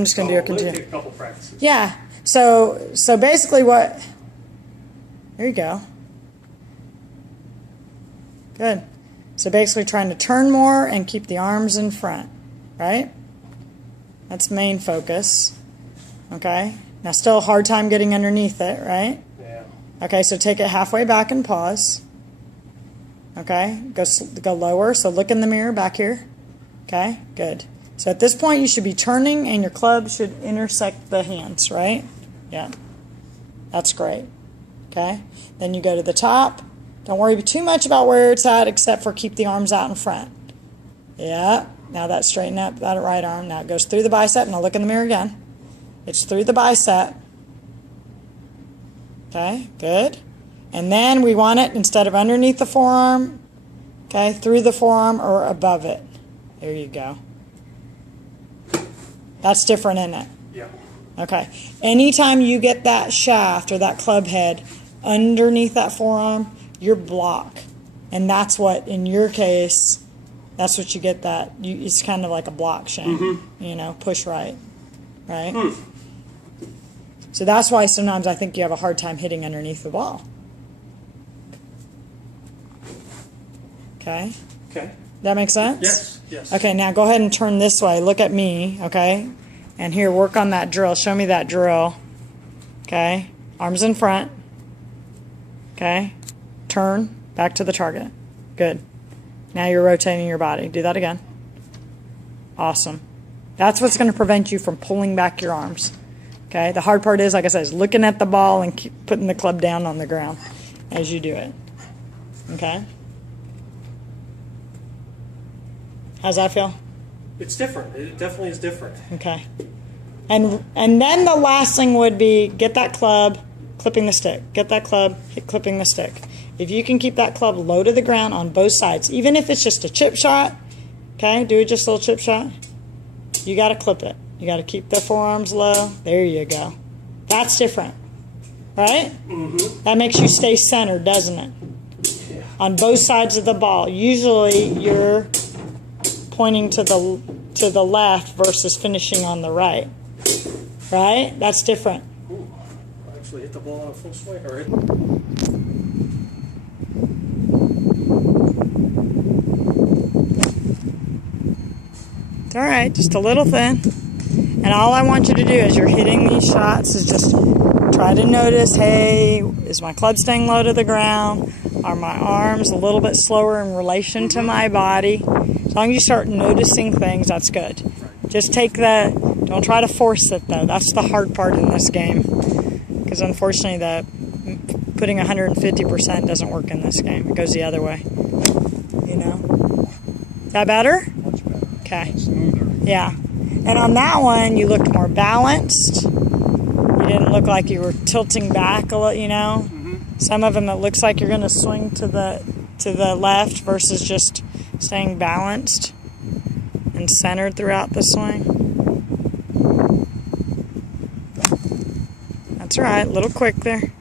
I'm just going to do a continue. Take a couple practices. Yeah. So basically what... There you go. Good. So basically trying to turn more and keep the arms in front, right? That's main focus. Okay. Now still a hard time getting underneath it, right? Yeah. Okay, so take it halfway back and pause. Okay, go lower. So look in the mirror back here. Okay, good. So at this point you should be turning and your club should intersect the hands, right? Yeah, that's great. Okay, then you go to the top. Don't worry too much about where it's at except for keep the arms out in front. Yeah, now that's straighten up that right arm. Now it goes through the bicep. Now look in the mirror again. It's through the bicep. Okay, good. And then we want it, instead of underneath the forearm, okay, through the forearm or above it. There you go. That's different, isn't it? Yeah. Okay. Anytime you get that shaft or that club head underneath that forearm, you're block. And that's what, in your case, that's what you get that. It's kind of like a block shame, you know, push right, right? So that's why sometimes I think you have a hard time hitting underneath the ball. Okay? Okay. That makes sense? Yes, yes. Okay, now go ahead and turn this way. Look at me, okay? And here, work on that drill. Show me that drill. Okay? Arms in front. Okay? Turn back to the target. Good. Now you're rotating your body. Do that again. Awesome. That's what's going to prevent you from pulling back your arms. Okay? The hard part is, like I said, is looking at the ball and keep putting the club down on the ground as you do it. Okay? How's that feel? It's different. It definitely is different. Okay. And then the last thing would be get that club, clipping the stick. Get that club, clipping the stick. If you can keep that club low to the ground on both sides, even if it's just a chip shot, okay, do just a little chip shot, you got to clip it. You got to keep the forearms low. There you go. That's different, right? Mm-hmm. That makes you stay centered, doesn't it? Yeah. On both sides of the ball. Usually you're pointing to the left versus finishing on the right. Right? That's different. Ooh, I actually hit the ball on a full swing. Or It's all right, just a little thin. And all I want you to do as you're hitting these shots is just try to notice, hey, is my club staying low to the ground? Are my arms a little bit slower in relation to my body? As long as you start noticing things, that's good. Just take don't try to force it though. That's the hard part in this game. Because unfortunately putting 150% doesn't work in this game. It goes the other way. You know? Is that better? much better. Okay. Smoother. Yeah. And on that one, you looked more balanced. You didn't look like you were tilting back a lot, you know? Mm-hmm. Some of them, it looks like you're going to swing to the left versus just staying balanced and centered throughout the swing. That's right, a little quick there.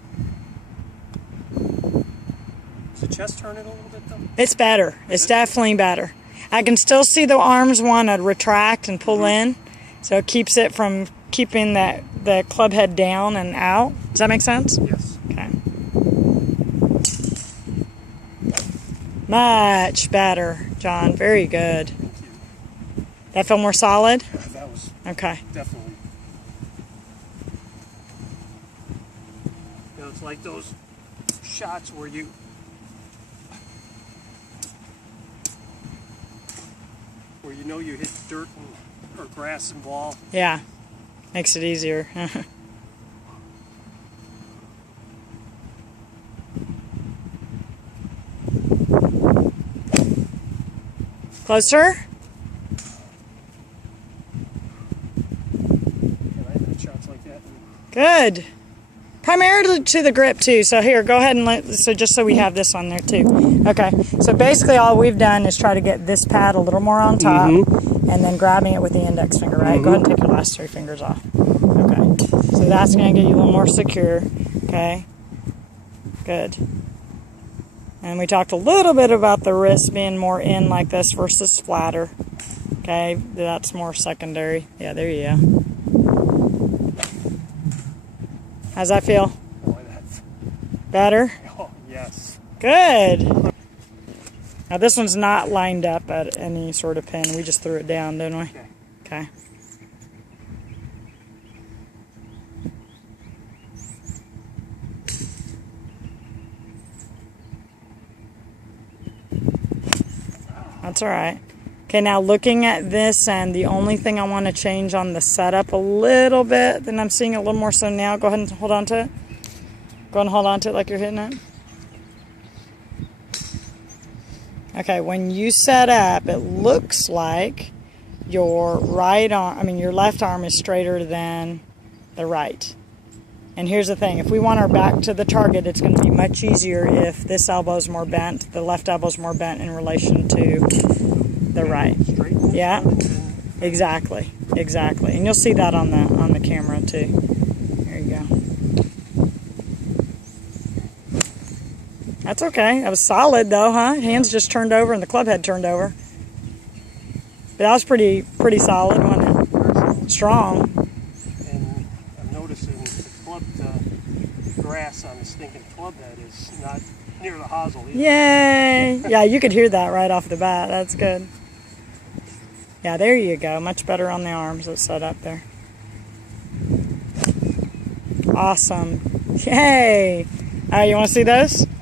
Is the chest turning a little bit though? It's better. It's definitely better. I can still see the arms want to retract and pull in, so it keeps it from keeping the club head down and out. Does that make sense? Yes. Okay. Much better, John. Very good. Thank you. That feel more solid? Yeah, that was Okay. definitely. You know, it's like those shots where you know you hit dirt or grass and ball. Yeah. Makes it easier. Closer? And I hit shots like that. Good. Primarily to the grip too. So here, go ahead and just so we have this on there too. Okay. So basically all we've done is try to get this pad a little more on top and then grabbing it with the index finger, right? Go ahead and take your last 3 fingers off. Okay. So that's going to get you a little more secure. Okay. Good. And we talked a little bit about the wrist being more in like this versus flatter. Okay. That's more secondary. Yeah, there you go. How's that feel? Oh, that's, Better? oh, yes. Good. Now this one's not lined up at any sort of pin. We just threw it down, didn't we? Okay. Okay. That's all right. Okay, now looking at this end, the only thing I want to change on the setup a little bit, then I'm seeing a little more so now. Go ahead and hold on to it. Go ahead and hold on to it like you're hitting it. Okay, when you set up, it looks like your your left arm is straighter than the right. And here's the thing, if we want our back to the target, it's going to be much easier if this elbow is more bent, the left elbow is more bent in relation to the right. Straighten Yeah, this one and then exactly, exactly. And you'll see that on the camera too. There you go. That's okay. That was solid though, huh? Hands just turned over and the club head turned over. But that was pretty solid, wasn't it? Strong. And I'm noticing the club grass on the stinking club head is not near the hosel either. Yay! Yeah, you could hear that right off the bat. That's good. Yeah, there you go. Much better on the arms. It's set up there. Awesome. Yay! All right, you want to see those?